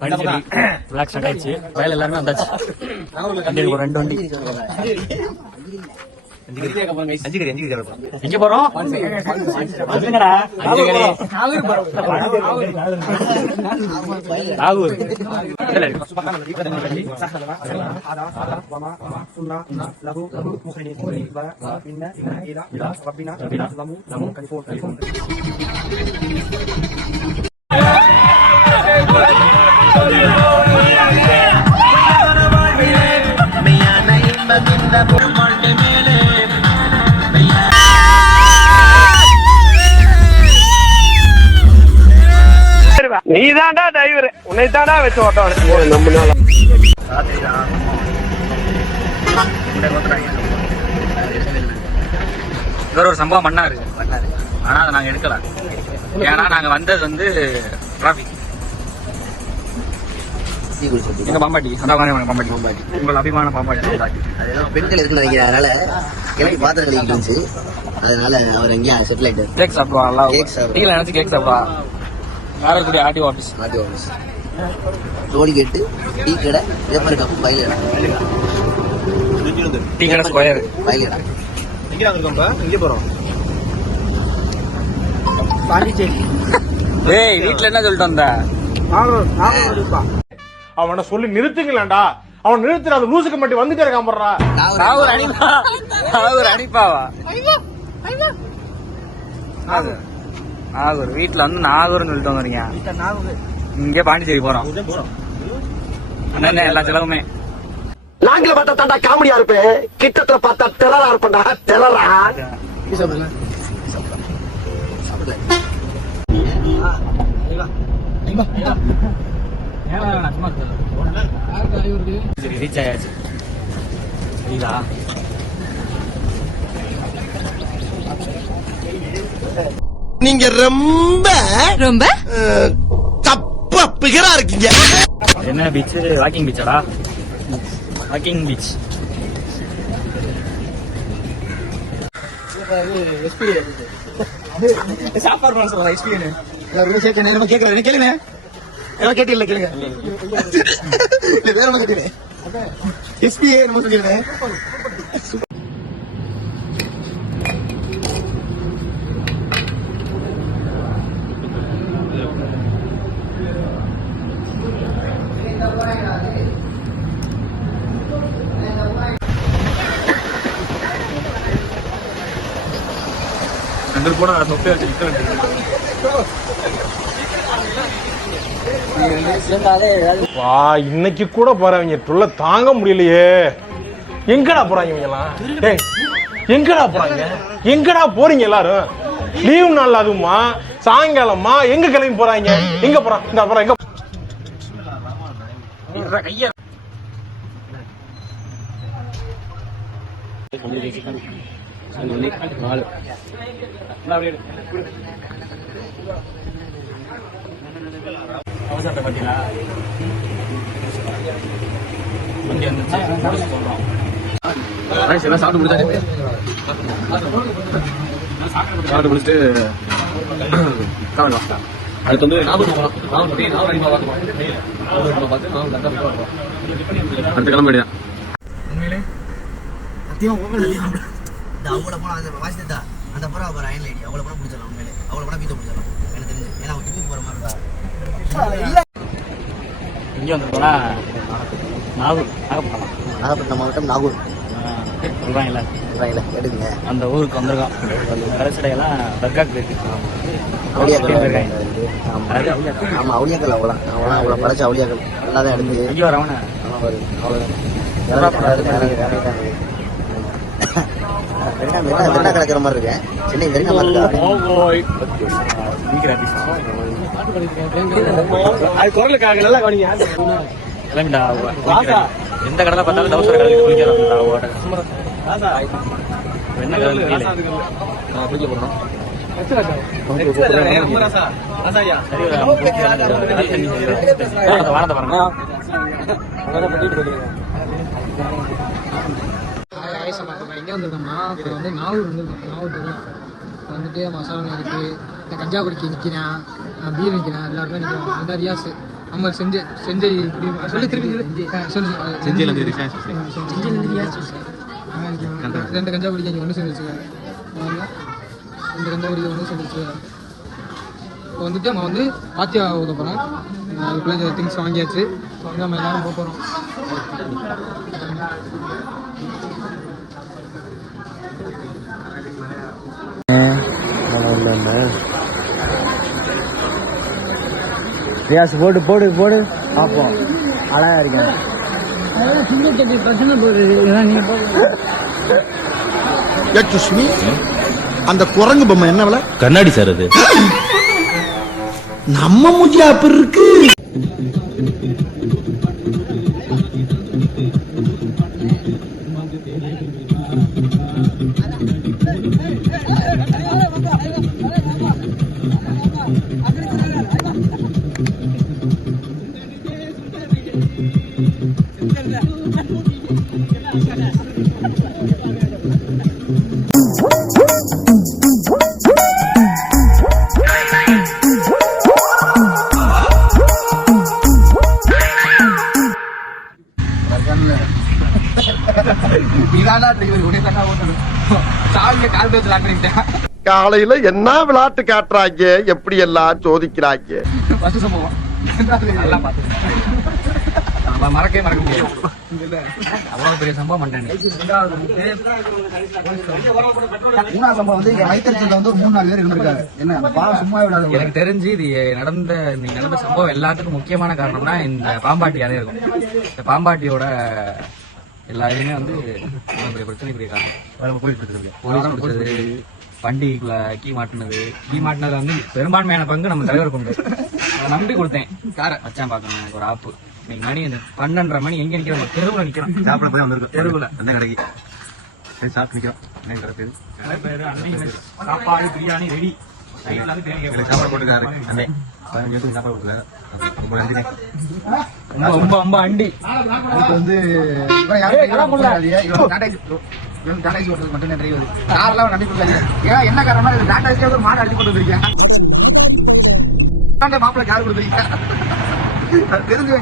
Black start ஆயிடுச்சு. வயல் எல்லாருமே வந்தாச்சு. ஒரு 2 வண்டி. எங்க போறோம்? நாகூர். நீ தாண்டா டிரைவர், உன்னை தாண்டா வச்சு ஓட்டம் நம்மளால. ஒரு சம்பவம் பண்ணாரு, ஆனா அதை நாங்க எடுக்கல. ஏன்னா நாங்க வந்தது வந்து டிராபிக். எங்க பாம்பாட்டி, அதான் பாம்பாட்டி. உங்கள் அபிமான பாம்பாட்டி. பெண்கள் இருக்குன்னு நினைக்கிறேன், அதனால கிளம்பி பாத்திரம் கழிக்கிட்டு இருந்துச்சு. அதனால அவர் எங்கேயும் செட்டில் ஆயிட்டார். கேக் சாப்பிடுவா, டீல நினைச்சு கேக் சாப்பிடுவா. யாரும் ஆர்டிஓ ஆஃபீஸ் டோல் கேட்டு டீ கடை பேப்பர் கப்பு பயில டீ கடை ஸ்கொயர் பயிலடா. இங்க போறோம் பாண்டிச்சேரி. ஏய் வீட்டுல என்ன சொல்லிட்டு வந்த? அவனை சொல்லி நிறுத்துங்களேன்டா. அவன் நிறுத்துற அந்த லூசுக்கு மட்டும் வந்துட்டே இருக்கான் போடுறா. நாகூர் அனிப்பாவா? நாகூர் வீட்டுல வந்து நாகூர்னு சொல்லிட்டு வந்துறீங்க. இங்க பாண்டிச்சேரி போறோம். எல்லா செலவுமே நாங்கள பார்த்தா தாண்டா காமெடியா இருப்பேன், கிட்டத்துல பார்த்தா டெரரா இருப்பேன்டா. டெரரா ரீச் ஆயாச்சு. சரிதா? நீங்க ரொம்ப ரொம்ப தப்பா பிகரா இருக்கீங்க. என்ன பீச்? வாக்கிங் பீச்சாடா? Walking beach. சாப்பாடு சொல்றா எஸ்பின்னு கேக்குறேன். கேளுங்க, கேட்டீங்களா? கேளுங்க. வேற ஒண்ணு கேட்டீங்க. எஸ்பிஏ நம்ம சொல்லிடுறேன். போனா சொப்பே வச்சு இன்னைக்கு கூட போறவங்க டுள்ள தாங்க முடியலையே. எங்கடா போறாங்க இவங்க எல்லாம்? எங்கடா போறாங்க? எங்கடா போறீங்க எல்லாரும்? லீவ் நாள் அதுவுமா சாயங்காலமா எங்க கிளம்பி போறாங்க? எங்க போறான்? இந்த அப்புறம் எங்க கையா அவசரத்தை பத்தியா சாப்பிட்டு முடிச்சுட்டு அடுத்து வந்து அடுத்த கிளம்பியா அவங்கள போனா அந்த வாசித்தா அந்த புறா ஒரு அயன் லைடி அவளை போனா பிடிச்சிடலாம். உண்மையிலே அவளை போனா பீத்த பிடிச்சிடலாம் எனக்கு தெரிஞ்சு. ஏன்னா அவன் டிவி போற மாதிரி தான். இங்கே வந்துருக்கோம்னா நாகூர், நாகப்பட்டினம் மாவட்டம் நாகூர் சொல்றாங்கல்ல எடுங்க. அந்த ஊருக்கு வந்திருக்கோம். கடைசிடையெல்லாம் தர்காக்கு இருக்கு. ஆமா அவுளியாக்கள் அவங்களாம் அவ்வளோ படைச்ச அவுளியாக்கள் நல்லா தான் எடுத்து இங்கே வரவன வெள்ளா கிடக்கிற மாதிரி இருக்கேன். சென்னை வெள்ளா மாதிரி எந்த கடலை பார்த்தாலும் தவசர கடலுக்கு குளிக்கிறோம். என்ன கடல் குளிக்க போறோம். வானத்தை பாருங்க. எங்கே வந்திருக்கோம்னா இப்போ வந்து நாகூர் வந்துருக்கோம். நாகூர் வந்துட்டு மசாலா இருக்குது, கஞ்சா குடிக்க நிற்கிறேன், பீர் நிற்கிறேன், எல்லாருமே நிற்கிறோம். இந்த ரியாஸ் நம்ம செஞ்சை சொல்லி திருப்பி சொல்லு செஞ்சில இருந்து 2 கஞ்சா குடிக்க ஒன்று சேர்ந்து வச்சுக்காரு 2 கஞ்சா குடிக்க ஒன்று சேர்ந்து வச்சுக்காரு. இப்போ வந்துட்டு நம்ம வந்து பாத்தியா ஊத போகிறோம். அதுக்குள்ளே திங்ஸ் வாங்கியாச்சு. வந்து நம்ம எல்லாரும் போக போகிறோம். ரியாஸ் போடு போடு போடு பார்ப்போம். அழகா இருக்கேன். சுஷ்மி அந்த குரங்கு பொம்மை என்ன விலை? கண்ணாடி சார் அது. நம்ம மூஞ்சி அப்படி இருக்கு. காலையில என்ன விளையாட்டு காட்டுறாங்க, எப்படி எல்லாம் சோதிக்கிறாங்க. மறக்க முடியாது. அவ்வளவு பெரிய சம்பவம் பண்ணேன். 3ஆவது சம்பவம் வந்து வைத்தியத்தில் வந்து 3-4 பேர் இருந்திருக்காங்க. என்ன பாவம் சும்மா விடாது. எனக்கு தெரிஞ்சு இது நடந்த சம்பவம் எல்லாத்துக்கும் முக்கியமான காரணம்னா இந்த பாம்பாட்டி அதே இருக்கும். இந்த பாம்பாட்டியோட எல்லாருமே வந்து பிரச்சனை பெரிய காரணம். போலீஸ் பிடிச்சது, வண்டிக்குள்ள கீ மாட்டினது வந்து பெரும்பான்மையான பங்கு நம்ம தலைவர் கொண்டு நம்பி கொடுத்தேன். காரை வச்சான் பாக்கணும். எனக்கு ஒரு ஆப்பு இன்னைக்கு மணி 12:30 மணி எங்க நிக்கிறோம்? தெருவுல நிக்கிறோம். சாப்பிட போய் வந்திருக்கோம். தெருவுல அந்த கடைக்கு சாப்பிட்டு நிக்கிறோம். சாப்பாடு பிரியாணி ரெடி. சாப்பாடு போட்டுக்காரு. ரொம்ப அண்டி. அதுக்கு வந்து மட்டும் டிரைவர் காரெல்லாம் நம்பி கொடுக்காது. ஏன்னா என்ன காரணம், டாடா ஒரு மாடு அடிச்சு போட்டு வந்திருக்கேன். மாப்பிள்ள கார் கொடுத்துருக்கீங்க. தெரிஞ்சு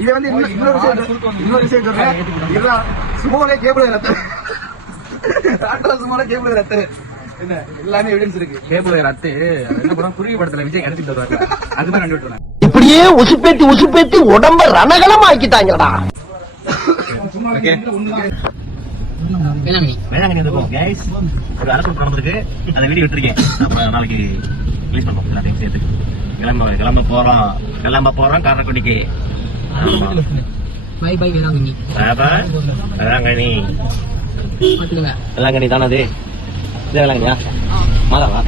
இதை வந்து இன்னொரு விஷயம் சொல்றேன். சுமோலே கேபிள் ரத்து, சுமோலே கேபிள் ரத்து. என்ன எல்லாமே எவிடன்ஸ் இருக்கு. கேபிள் ரத்து என்ன பண்ணுவோம், குருவி படத்துல விஜய் கிடைச்சிட்டு வருவாங்க. அதுதான் ரெண்டு விட்டுருவாங்க. இப்படியே உசுப்பேத்தி உடம்ப ரணகலம் ஆக்கிட்டாங்கடா. வேளாங்கண்ணி வந்துருக்கோம் கைஸ். ஒரு அரசு நடந்திருக்கு, அதை வீடியோ விட்டுருக்கேன். நம்ம நாளைக்கு ரிலீஸ் பண்ணுவோம் எல்லாத்தையும் சேர்த்து. கிளம்ப போறோம் காரக்குடிக்கு. பை வேளாங்கண்ணி. வேளாங்கண்ணி தானே அது? வேளாங்கண்ணியா? மாதாவா?